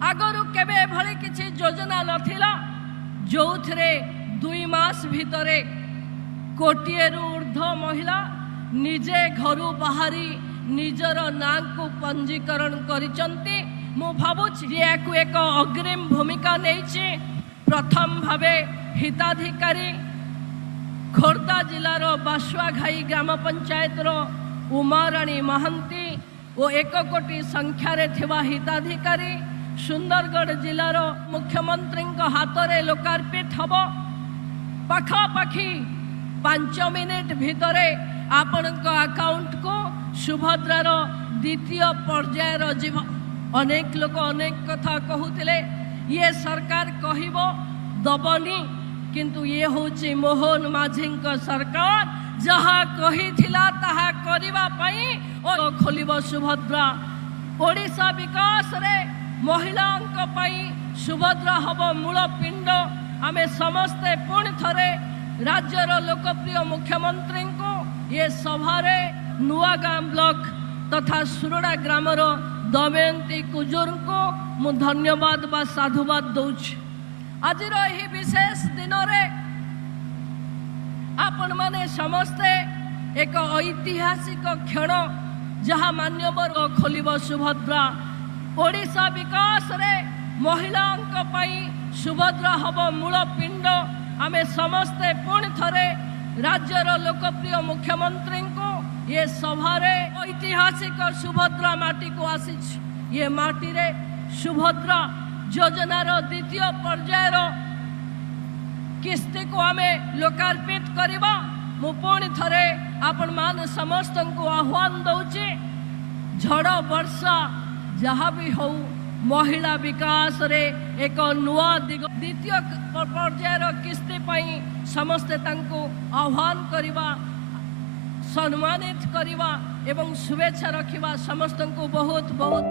आगरू केबे भली किछि योजना नथिला जो थे 2 मास भितरे कोटिएरु ऊर्ध्व महिला निजे घरू बाहरी निजर नां को पंजीकरण करिसंती। मु भावुछि याकु एक अग्रिम भूमिका नेछि। प्रथम भावे हिताधिकारी खोर्धा जिलार बासुआघाई ग्राम पंचायत उमाराणी महांती और 1 कोटी संख्यारे थिबा हिताधिकारी सुंदरगढ़ जिलार मुख्यमंत्री हाथ में लोकार्पित हम। पाखापाखि 5 मिनिट भितरे आपण अकाउंट को सुभद्रार द्वितीय पर्यायर जीव। अनेक लोक अनेक कथा कहूतिले ये सरकार कहबो दबनी किंतु ये होची मोहन माझी सरकार जहाँ कहिथिला ताहा करिबा पई और खोलिबो सुभद्रा। ओडिशा विकास रे महिलांक पई सुभद्रा हब मूल पिंड। आमे समस्ते पुणी थरे राज्यर लोकप्रिय मुख्यमंत्री को ये सभारे नुआगां ब्लॉक तथा सुरड़ा ग्रामर दमयंती कुजूर को मु धन्यवाद बा साधुवाद दउछि। आज यही विशेष दिन रे आपण माने समस्ते एक ऐतिहासिक क्षण जहाँ मान्यवर खोलिबो सुभद्रा। ओडिशा विकास रे महिलांक पई सुभद्रा हब मूल पिंड। आमे समस्ते पुणी थरे राज्यर लोकप्रिय मुख्यमंत्री को ये सभारे ऐतिहासिक सुभद्रा माटी को आसी। ये माटी रे सुभद्रा योजनार द्वितीय पर्यायर किस्ती को आमे लोकार्पित करिबा। मु पुणी थरे आपण मान समस्त को आह्वान दउछि झड़ वर्षा जहाँ भी हो महिला विकास रे एक नुआ दिग द्वितीय पर्यायर किस्ती पई समस्ते तांको आह्वान करिबा सम्मानित करिबा एवं शुभेच्छा रखिबा। समस्त को बहुत बहुत